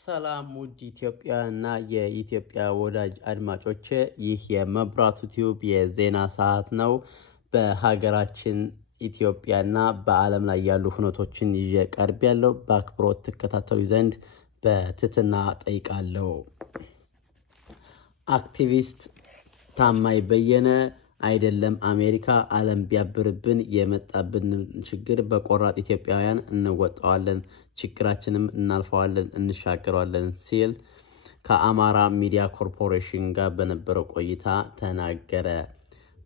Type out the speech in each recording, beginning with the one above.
ሰላም ውድ ኢትዮጵያና የኢትዮጵያ ወዳጅ አድማጮች ይህ የመብራቱ ቲዩብ የዜና ሰዓት ነው በሀገራችን ኢትዮጵያና በዓለም ላይ ያሉ ሁነቶችን ይቀርብ ያለው በአክብሮት ተከታተሉ ዘንድ በትህትና ጠይቃለሁ አክቲቪስት ታማኝ በየነ አይደለም አሜሪካ ዓለም ቢያብርብን የመጣብን ችግር በቆራጥ ኢትዮጵያውያን እንወጣዋለን ችግራችንም እናልፈዋለን እንሻገራለን ሲል ከአማራ ሚዲያ ኮርፖሬሽን ጋር በነበረው ቆይታ ተናገረ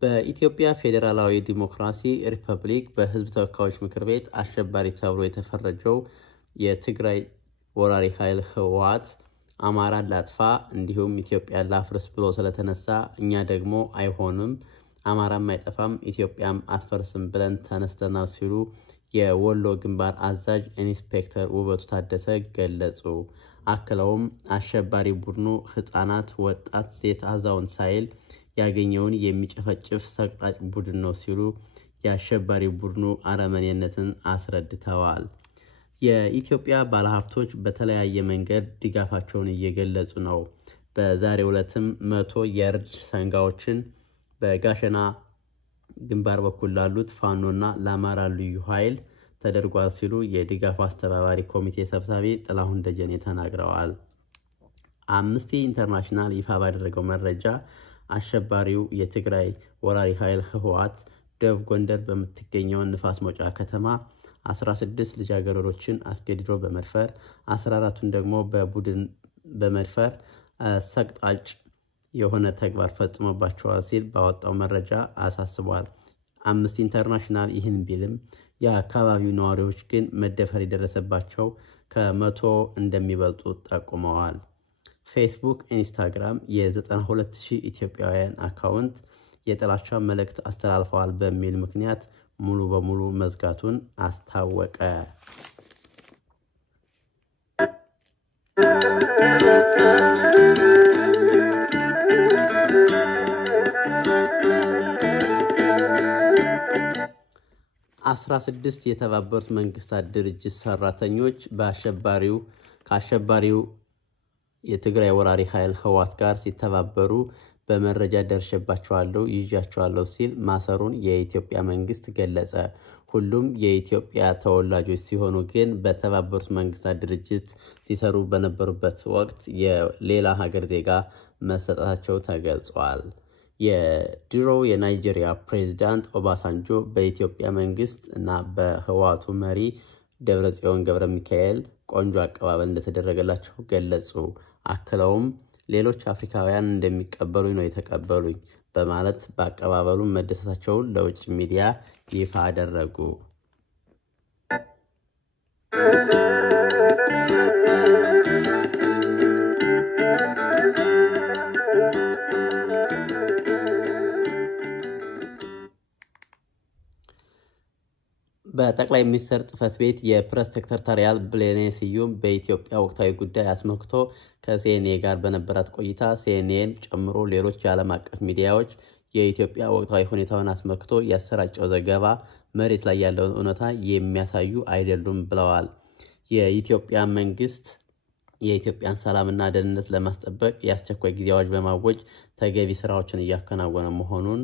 በኢትዮጵያ ፌደራላዊ ዲሞክራሲ ሪፐብሊክ በህዝብ ተወካዮች ምክር ቤት አሸባሪ ተብሎ የተፈረጀው የትግራይ ወራሪ ኃይል ህወሓት አማራን ላጥፋ እንዲሁም ኢትዮጵያ ላፍርስ ብሎ ስለተነሳ እኛ ደግሞ አይሆንም አማራም አይጠፋም ኢትዮጵያም አትፈርስም ብለን ተነስተናል ሲሉ የወሎ ግንባር አዛዥ ኢንስፔክተር ውበቱ ታደሰ ገለጹ አክለውም አሸባሪ ቡድኑ ህፃናት ወጣት ሴት አዛውንት ሳይል ያገኘውን የሚጨፈጭፍ ሰቅጣጭ ቡድን ነው ሲሉ የአሸባሪ ቡድኑ አረመኔነትን አስረድተዋል የኢትዮጵያ ባለሀብቶች በተለያየ መንገድ ድጋፋቸውን እየገለጹ ነው በዛሬው ዕለትም 100 የርድ ሰንጋዎችን በጋሸና ግንባር በኩል ላሉት ፋኖና ለአማራ ልዩ ኃይል ተደርጓል ሲሉ የድጋፍ አስተባባሪ ኮሚቴ ሰብሳቢ ጥላሁን ደጀኔ ተናግረዋል አምነስቲ ኢንተርናሽናል ይፋ ባደረገው መረጃ አሸባሪው የትግራይ ወራሪ ኃይል ህወሓት ደቡብ ጎንደር በምትገኘው ንፋስ መውጫ ከተማ 16 ልጃገረዶችን አስገድዶ በመድፈር 14ቱን ደግሞ በቡድን በመድፈር ሰቅጣጭ የሆነ ተግባር ፈጽሞባቸዋል ሲል ባወጣው መረጃ አሳስቧል አምነስቲ ኢንተርናሽናል ይህን ቢልም የአካባቢው ነዋሪዎች ግን መደፈር ይደረሰባቸው ከ100 እንደሚበልጡ ጠቁመዋል ፌስቡክ ኢንስታግራም የ92000 ኢትዮጵያውያን አካውንት የጥላቻ መልእክት አስተላልፈዋል በሚል ምክንያት ሙሉ በሙሉ መዝጋቱን አስታወቀ 16 የተባበሩት መንግስታት ድርጅት ሰራተኞች ከአሸባሪው የትግራይ ወራሪ ኃይል ህወሓት ጋር ሲተባበሩ በመረጃ ደርሸባቸዋለሁ ይዣቸዋለሁ ሲል ማሰሩን የኢትዮጵያ መንግስት ገለጸ ሁሉም የኢትዮጵያ ተወላጆች ሲሆኑ ግን በተባበሩት መንግስታት ድርጅት ሲሰሩ በነበሩበት ወቅት የሌላ ሀገር ዜጋ መሰጠታቸው ተገልጿል የድሮ የናይጄሪያ ፕሬዝዳንት ኦባሳንጆ በኢትዮጵያ መንግስት እና በህወሓቱ መሪ ደብረጽዮን ገብረ ሚካኤል ቆንጆ አቀባበል እንደተደረገላቸው ገለጹ አክለውም ሌሎች አፍሪካውያን እንደሚቀበሉኝ ነው የተቀበሉኝ በማለት በአቀባበሉ መደሰታቸውን ለውጭ ሚዲያ ይፋ አደረጉ በጠቅላይ ሚኒስትር ጽፈት ቤት የፕሬስ ሴክሬታሪያል ብሌኔ ስዩም በኢትዮጵያ ወቅታዊ ጉዳይ አስመልክቶ ከሲኤንኤ ጋር በነበራት ቆይታ ሲኤንኤን ጨምሮ ሌሎች የዓለም አቀፍ ሚዲያዎች የኢትዮጵያ ወቅታዊ ሁኔታውን አስመልክቶ ያሰራጨው ዘገባ መሬት ላይ ያለውን እውነታ የሚያሳዩ አይደሉም ብለዋል የኢትዮጵያ መንግስት የኢትዮጵያን ሰላምና ደህንነት ለማስጠበቅ ያስቸኳይ ጊዜ አዋጅ በማወጅ ተገቢ ስራዎችን እያከናወነ መሆኑን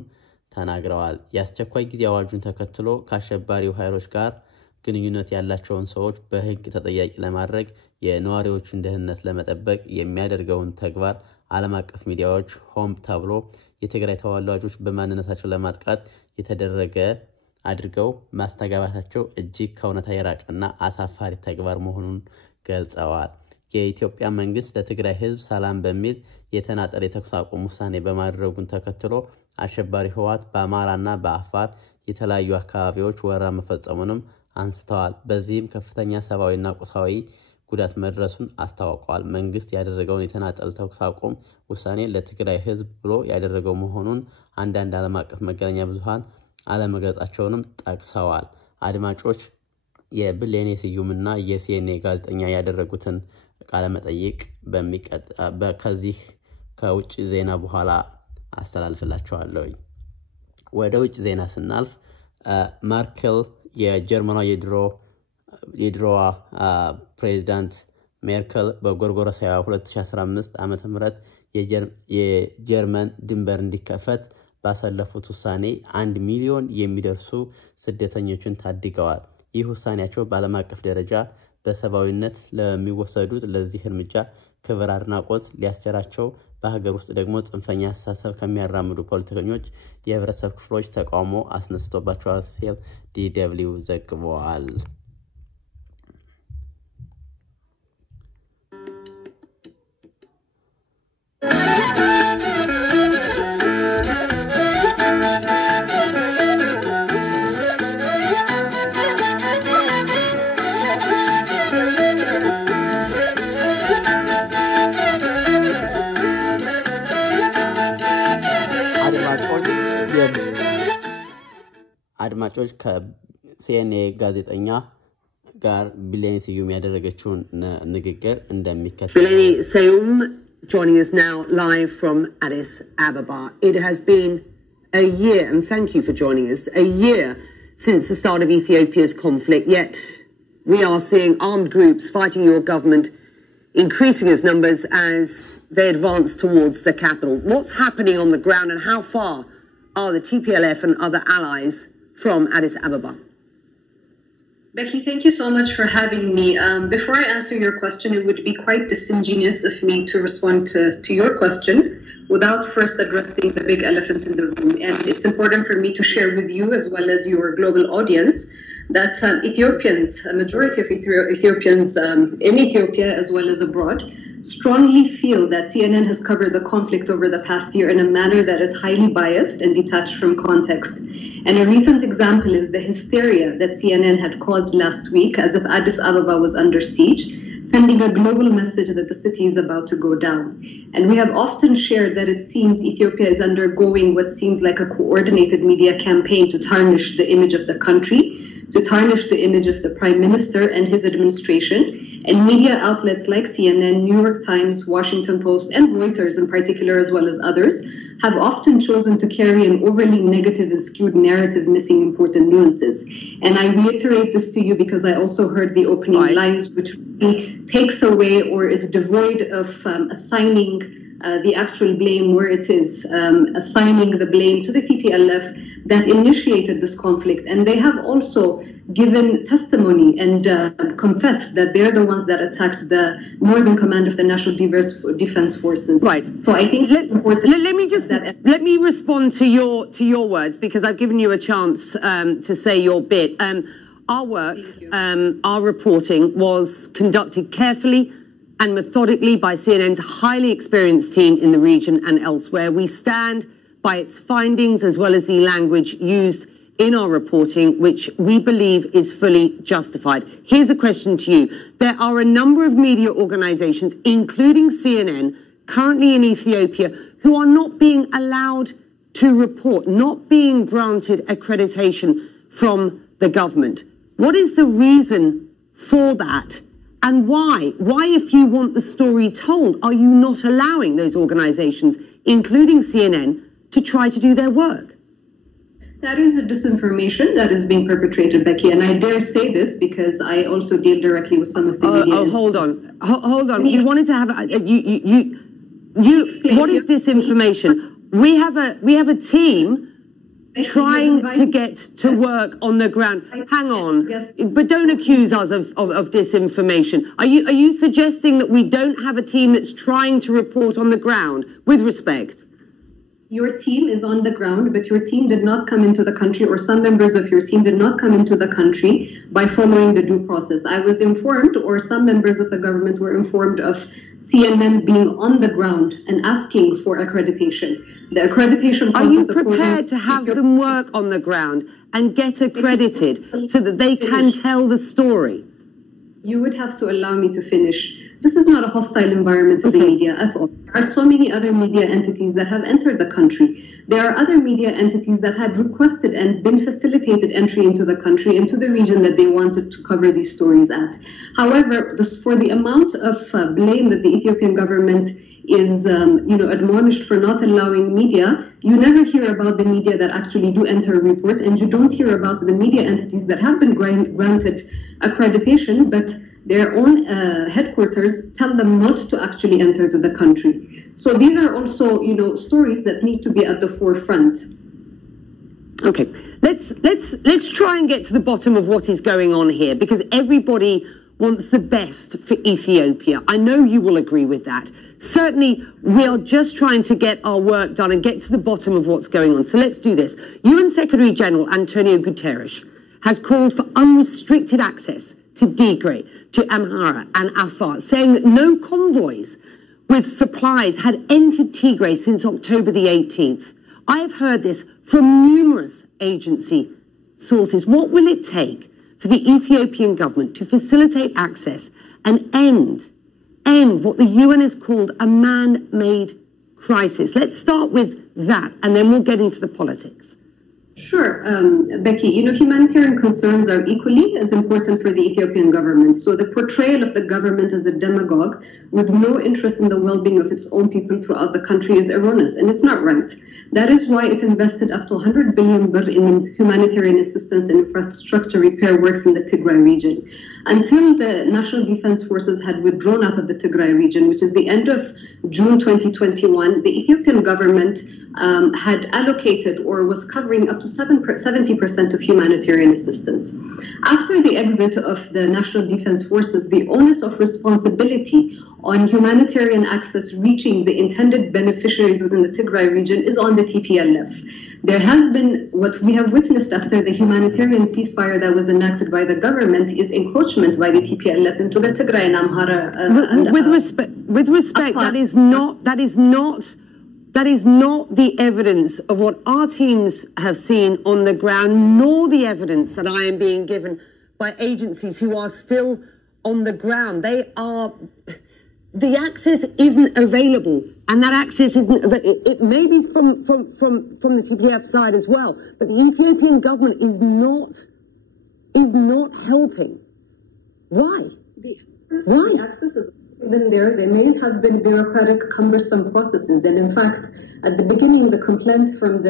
ተናግረዋል ያስቸኳይ ጊዜ አዋጁን ተከትሎ ከአሸባሪው ኃይሎች ጋር ግንኙነት ያላቸውን ሰዎች በህግ ተጠያቂ ለማድረግ የነዋሪዎችን ደህንነት ለመጠበቅ የሚያደርገውን ተግባር ዓለም አቀፍ ሚዲያዎች ሆም ተብሎ የትግራይ ተወላጆች በማንነታቸው ለማጥቃት የተደረገ አድርገው ማስተጋባታቸው እጅግ ከእውነታ የራቀና አሳፋሪ ተግባር መሆኑን ገልጸዋል የኢትዮጵያ መንግስት ለትግራይ ህዝብ ሰላም በሚል የተናጠረ የተኩስ አቁም ውሳኔ በማድረጉን ተከትሎ አሸባሪ ህወሓት በአማራና በአፋር የተለያዩ አካባቢዎች ወረራ መፈጸሙንም አንስተዋል በዚህም ከፍተኛ ሰብአዊና ቁሳዊ ጉዳት መድረሱን አስታውቀዋል መንግስት ያደረገውን የተናጠለ ተኩስ አቁም ውሳኔ ለትግራይ ህዝብ ብሎ ያደረገው መሆኑን አንዳንድ ዓለም አቀፍ መገናኛ ብዙሃን አለመግለጻቸውንም ጠቅሰዋል አድማጮች የብሌኔ ስዩምና የሲኤንኤ ጋዜጠኛ ያደረጉትን ቃለ መጠይቅ ከዚህ ከውጭ ዜና በኋላ አስተላልፍላችኋለሁ። ወደ ውጭ ዜና ስናልፍ ማርኬል የጀርመኗ የድሮዋ ፕሬዝዳንት ሜርኬል በጎርጎሮሳዊ 2015 ዓመተ ምህረት የጀርመን ድንበር እንዲከፈት ባሳለፉት ውሳኔ 1 ሚሊዮን የሚደርሱ ስደተኞችን ታድገዋል። ይህ ውሳኔያቸው በዓለም አቀፍ ደረጃ በሰብአዊነት ለሚወሰዱት ለዚህ እርምጃ ክብር አድናቆት ሊያስቸራቸው፣ በሀገር ውስጥ ደግሞ ጽንፈኛ አስተሳሰብ ከሚያራምዱ ፖለቲከኞች የህብረተሰብ ክፍሎች ተቃውሞ አስነስቶባቸዋል ሲል ዲደብሊው ዘግቧል። አድማጮች ከሲኤንኤ ጋዜጠኛ ጋር ብሌኔ ስዩም ያደረገችውን ንግግር እንደሚከተለው ብሌኔ ስዩም joining us now live from Addis Ababa. It has been a year, and thank you for joining us, a year since the start of Ethiopia's conflict, yet we are seeing armed groups fighting your government increasing as numbers as they advance towards the capital. What's happening on the ground, and how far are the TPLF and other allies from Addis Ababa? Becky, thank you so much for having me. Before I answer your question, it would be quite disingenuous of me to respond to your question without first addressing the big elephant in the room. And it's important for me to share with you, as well as your global audience, that Ethiopians, a majority of Ethiopians in Ethiopia as well as abroad, strongly feel that CNN has covered the conflict over the past year in a manner that is highly biased and detached from context. And a recent example is the hysteria that CNN had caused last week as if Addis Ababa was under siege, sending a global message that the city is about to go down. And we have often shared that it seems Ethiopia is undergoing what seems like a coordinated media campaign to tarnish the image of the country, to tarnish the image of the Prime Minister and his administration. And media outlets like CNN, New York Times, Washington Post, and Reuters in particular, as well as others, have often chosen to carry an overly negative and skewed narrative, missing important nuances. And I reiterate this to you because I also heard the opening lines, which takes away or is devoid of assigning the actual blame where it is, assigning the blame to the TPLF that initiated this conflict. And they have also given testimony and confessed that they're the ones that attacked the Northern Command of the National Defense Forces. Right. So I think let me respond to your words, because I've given you a chance to say your bit. Our work, our reporting was conducted carefully and methodically by CNN's highly experienced team in the region and elsewhere. We stand by its findings as well as the language used in our reporting, which we believe is fully justified. Here's a question to you. There are a number of media organizations, including CNN, currently in Ethiopia, who are not being allowed to report, not being granted accreditation from the government. What is the reason for that? And why? Why, if you want the story told, are you not allowing those organizations, including CNN, to try to do their work? That is a disinformation that is being perpetrated, Becky, and I dare say this because I also deal directly with some of the media. Hold on. You wanted to have what is disinformation? We have a team trying to get to work on the ground. Hang on, but don't accuse us of disinformation. Are you suggesting that we don't have a team that's trying to report on the ground? With respect. Your team is on the ground, but your team did not come into the country, or some members of your team did not come into the country by following the due process. I was informed, or some members of the government were informed of CNN being on the ground and asking for accreditation. The accreditation process... Are you prepared to have them work on the ground and get accredited so that they can tell the story? You would have to allow me to finish. This is not a hostile environment to the media at all. There are so many other media entities that have entered the country. There are other media entities that had requested and been facilitated entry into the country, into the region that they wanted to cover these stories at. However, for the amount of blame that the Ethiopian government is admonished for not allowing media, you never hear about the media that actually do enter a report, and you don't hear about the media entities that have been granted accreditation, but their own headquarters tell them not to actually enter to the country. So these are also, stories that need to be at the forefront. Okay, let's try and get to the bottom of what is going on here, because everybody wants the best for Ethiopia. I know you will agree with that. Certainly, we are just trying to get our work done and get to the bottom of what's going on. So let's do this. UN Secretary General Antonio Guterres has called for unrestricted access to Tigray, to Amhara and Afar, saying that no convoys with supplies had entered Tigray since October the 18th. I have heard this from numerous agency sources. What will it take for the Ethiopian government to facilitate access and end what the UN has called a man-made crisis? Let's start with that, and then we'll get into the politics. Sure, Becky, humanitarian concerns are equally as important for the Ethiopian government. So the portrayal of the government as a demagogue with no interest in the well-being of its own people throughout the country is erroneous, and it's not right. That is why it invested up to 100 billion birr in humanitarian assistance and infrastructure repair works in the Tigray region. Until the National Defense Forces had withdrawn out of the Tigray region, which is the end of June 2021, the Ethiopian government had allocated or was covering up to 70% of humanitarian assistance. After the exit of the National Defense Forces, the onus of responsibility on humanitarian access reaching the intended beneficiaries within the Tigray region is on the TPLF. There has been, what we have witnessed after the humanitarian ceasefire that was enacted by the government is encroachment by the TPLF into the Tigray and Amhara. With respect, that is not the evidence of what our teams have seen on the ground, nor the evidence that I am being given by agencies who are still on the ground. The access isn't available, and that access isn't available. It may be from the TPLF side as well, but the Ethiopian government is not helping. Why? The access has been there. There may have been bureaucratic, cumbersome processes, and in fact, at the beginning, the complaint from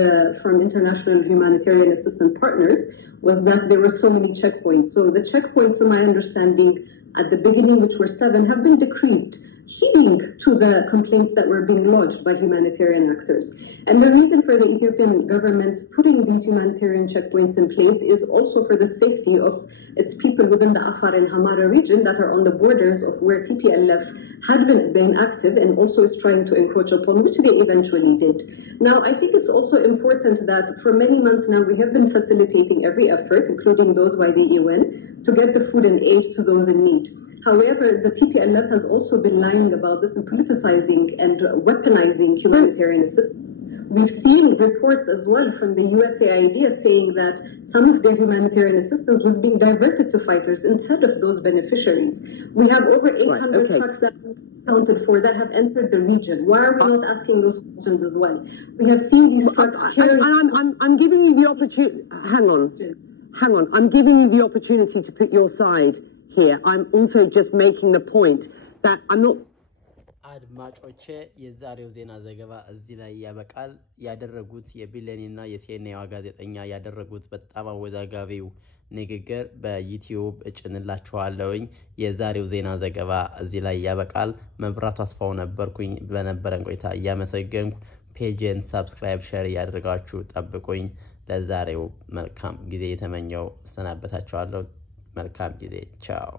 international humanitarian assistance partners was that there were so many checkpoints. So the checkpoints, to my understanding, at the beginning, which were 7, have been decreased, heeding to the complaints that were being lodged by humanitarian actors. And the reason for the Ethiopian government putting these humanitarian checkpoints in place is also for the safety of its people within the Afar and Amhara region that are on the borders of where TPLF had been active and also is trying to encroach upon, which they eventually did. Now, I think it's also important that for many months now, we have been facilitating every effort, including those by the UN, to get the food and aid to those in need. However, the TPLF has also been lying about this and politicizing and weaponizing humanitarian assistance. We've seen reports as well from the USAID saying that some of their humanitarian assistance was being diverted to fighters instead of those beneficiaries. We have over 800 trucks that are accounted for that have entered the region. Why are we not asking those questions as well? We have seen these trucks carry... I'm giving you the opportunity... Hang on. I'm giving you the opportunity to put your side here. I'm also just making the point that I'm not... አድማጮቼ የዛሬው ዜና ዘገባ እዚህ ላይ ያበቃል። ያደረጉት የቢሊየንና የሲኤንኤ ጋዜጠኛ ያደረጉት በጣም አወዛጋቢው ንግግር በዩቲዩብ እጭንላችኋለሁኝ። የዛሬው ዜና ዘገባ እዚህ ላይ ያበቃል። መብራቱ አስፋው ነበርኩኝ። በነበረን ቆይታ እያመሰገንኩ ፔጅን ሰብስክራይብ ሼር ያደርጋችሁ ጠብቁኝ። ለዛሬው መልካም ጊዜ የተመኘው ሰናበታችኋለሁ። መልካም ጊዜ። ቻው።